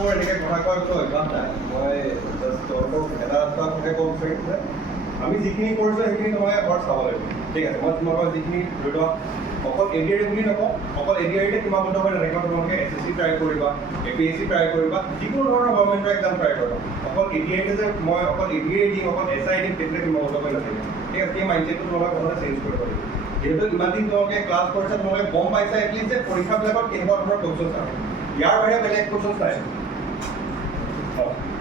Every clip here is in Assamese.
মোৰ এনেকৈ কথা কোৱাটো অভ্যাস নাই। মই জাষ্ট তোমালোকক এটা কথাই ক'ব বিচাৰিম যে আমি যিখিনি কৰিছোঁ সেইখিনি তোমালোকে এবাৰ চাব লাগিব। ঠিক আছে, মই তোমালোকৰ যিখিনি ধৰি লোৱা অকল এডিআৰই বুলি নকওঁ, অকল এডিআৰইতে সীমাবদ্ধ হৈ নাথাকিবা। তোমালোকে SSC ট্ৰাই কৰিবা, APSC ট্ৰাই কৰিবা, যিকোনো ধৰণৰ গভৰ্ণমেণ্টৰ এক্সাম ট্ৰাই কৰিবা। অকল এডিআৰইতে যে মই অকল এডিআৰই দিম, অকল SI দিম, সেইটোতে সীমাবদ্ধ হৈ নাথাকিবা। ঠিক আছে, সেই মাইণ্ডছেটটো তোমালোকে প্ৰথমতে চেঞ্জ কৰিব লাগিব। যিহেতু ইমান দিন তোমালোকে ক্লাছ কৰিছা, তোমালোকে গম পাইছা এটলিষ্ট যে পৰীক্ষাবিলাকত কেনেকুৱা ধৰণৰ কুৱেশ্যনছ আহে। ইয়াৰ বাহিৰে বেলেগ কুৱেশ্যনছ নাই।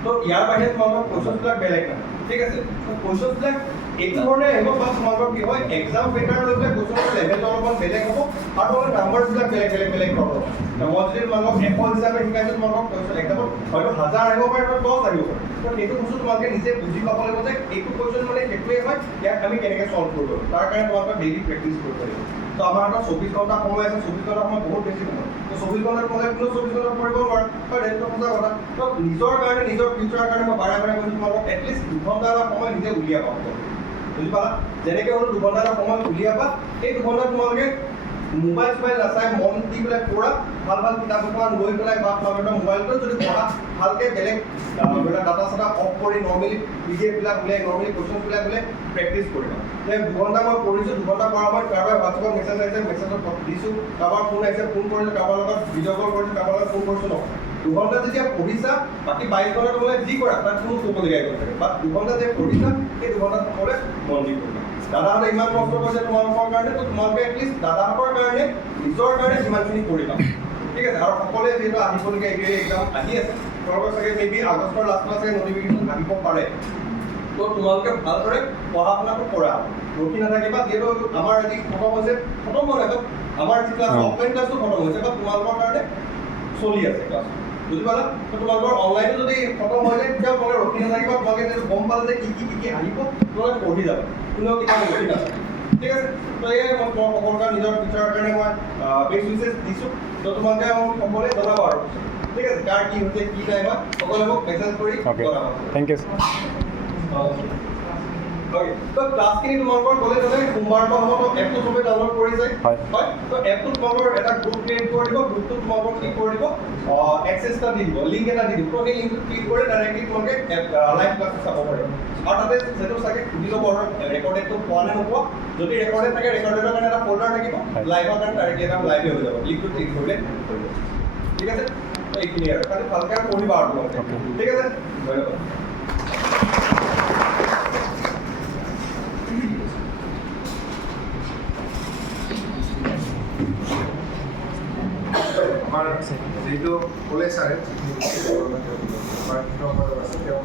তো ইয়াৰ বাহিৰে তোমালোকৰ কুৱেশ্যনছবিলাক বেলেগ নাই। ঠিক আছে, তো কুৱেশ্যনছবিলাক এইটো ধৰণে আহিব বা তোমালোকৰ কি হয় এক্সাম পেটাৰ্ণ লৈ পেলাই কুৱেশ্যনৰ লেভেলটো অলপমান বেলেগ হ'ব আৰু তোমালোকৰ নাম্বাৰছবিলাক বেলেগ ধৰণৰ হ'ব। মই যদি তোমালোকক 100 হিচাপে শিকাইছোঁ, তোমালোকক এক্সামত হয়তো 1000 আহিব পাৰে বা 10 আহিব পাৰে। তো সেইটো বস্তু তোমালোকে নিজে বুজি পাব লাগিব যে এইটো কুৱেশ্যন মানে সেইটোৱে হয়, ইয়াক আমি কেনেকৈ চল্ভ কৰিব লাগিব। তাৰ কাৰণে তোমালোকে ডেইলি প্ৰেক্টিছ কৰিব লাগিব। তো আমাৰ হাতত 24 ঘণ্টা সময় আছে, 24 ঘণ্টা সময় বহুত বেছি সময়। তো 24 ঘণ্টাত তোমালোকে কোনো 24 ঘণ্টাত পঢ়িব নোৱাৰে, হয় সেইটো সঁচা কথা। তো নিজৰ কাৰণে নিজৰ ফিউচাৰৰ কাৰণে মই বাৰে বাৰে কৈছোঁ তোমালোকক এটলিষ্ট 2 ঘণ্টা এটা সময় নিজে উলিয়াবা। বুজি পালা? যেনেকৈ হ'লেও 2 ঘণ্টা এটা সময় উলিয়াবা। এই 2 ঘণ্টা তোমালোকে মোবাইল নাচাই মন দি পেলাই পঢ়া, ভাল কিতাপ এখন লৈ পেলাই বা তোমালোকৰ মোবাইলটো যদি পঢ়া ভালকৈ বেলেগ ডাটা চাটা অফ কৰি নৰ্মেলি PDF-বিলাক উলিয়াই নৰ্মেলি কুৱেশ্যনছবিলাক উলিয়াই প্ৰেক্টিছ কৰিবা। যে 2 ঘণ্টা মই পঢ়িছোঁ, 2 ঘণ্টা পঢ়াৰ সময়ত কাৰোবাৰ হোৱাটছএপত মেছেজ আহিছে, মেছেজত দিছোঁ, কাৰোবাৰ ফোন আহিছে, ফোন কৰিছোঁ, কাৰোবাৰ লগত ভিডিঅ' কল কৰিছোঁ, কাৰোবাৰ লগত ফোন কৰিছোঁ নহয়। 2 ঘণ্টা যেতিয়া পঢ়িছা, বাকী 22 ঘণ্টা তোমালোকে যি কৰা তাত কোনো ক'বলগীয়া একো নাথাকে। বা 2 ঘণ্টা যে পঢ়িছা, সেই 2 ঘণ্টাত সকলোৱে মন দি কৰিবা। দাদাহঁতে ইমান কষ্ট কৰিছে তোমালোকৰ কাৰণে, তো তোমালোকে এটলিষ্ট দাদাহঁতৰ কাৰণে নিজৰ কাৰণে যিমানখিনি কৰিবা। ঠিক আছে, আৰু সকলোৱে যিহেতু আহিবলগীয়া এডিআৰই এক্সাম আহি আছে, তোমালোকৰ চাগে মেবি আগষ্টৰ লাষ্টত চাগে নটিফিকেশ্যন আহিব পাৰে। তো তোমালোকে ভালদৰে পঢ়া শুনাটো কৰা, ৰখি নাথাকিবা। যিহেতু আমাৰ আজি খতম হৈছে, খতম হোৱা নাই, আমাৰ যি ক্লাছ অফলাইন ক্লাছটো খতম হৈছে বা তোমালোকৰ কাৰণে চলি আছে ক্লাছ। বুজি পালা? তো তোমালোকৰ অনলাইনো যদি খতম হৈ যায় তেতিয়াও তোমালোকে ৰখি নাথাকিবা। তোমালোকে যদি গম পালে যে কি আহিব তোমালোকে পঢ়ি যাবা, কোনেও কিতাপ ৰখি নাথাকে। ঠিক আছে, তো এয়াই মই তোমাক সকলোৰে কাৰণে নিজৰ ফিউচাৰৰ কাৰণে মই বেষ্ট উইচেছ দিছোঁ। তো তোমালোকে সকলোৱে জনাবা আৰু। ঠিক আছে, কাৰ কি হৈছে কি নাই বা সকলোৱে মোক মেছেজ কৰি জনাবা। Thank U. অ'কে, তো ক্লাছখিনি তোমালোকৰ ক'লে সোমবাৰৰ পৰা হ'ব। তো এপটো চবে ডাউনলোড কৰি যায়। হয়, তো এপটো তোমালোকৰ এটা গ্ৰুপ ক্ৰিয়েট কৰি দিব। গ্ৰুপটো তোমালোকক কি কৰি দিব, এক্সেছ এটা দি দিব, লিংক এটা দি দিব। তো সেই লিংকটো ক্লিক কৰি ডাইৰেক্টলি তোমালোকে লাইভ ক্লাছটো চাব পাৰিব। আৰু তাতে যিহেতু চাগে সুধি ল'ব আৰু ৰেকৰ্ডেডটো পোৱা নে নোপোৱা। যদি ৰেকৰ্ডেড থাকে, ৰেকৰ্ডেডৰ কাৰণে এটা ফল্ডাৰ থাকিব, লাইভৰ কাৰণে ডাইৰেক্টলি এটা লাইভে হৈ যাব। লিংকটো ক্লিক কৰিলে হৈ যাব। ঠিক আছে, তো এইখিনি আৰু খালি ভালকৈ পঢ়িবা আৰু তোমালোকে। ঠিক আছে, ধন্যবাদ। আমাৰ যিটো ক'লে ছাৰে আছে তেওঁ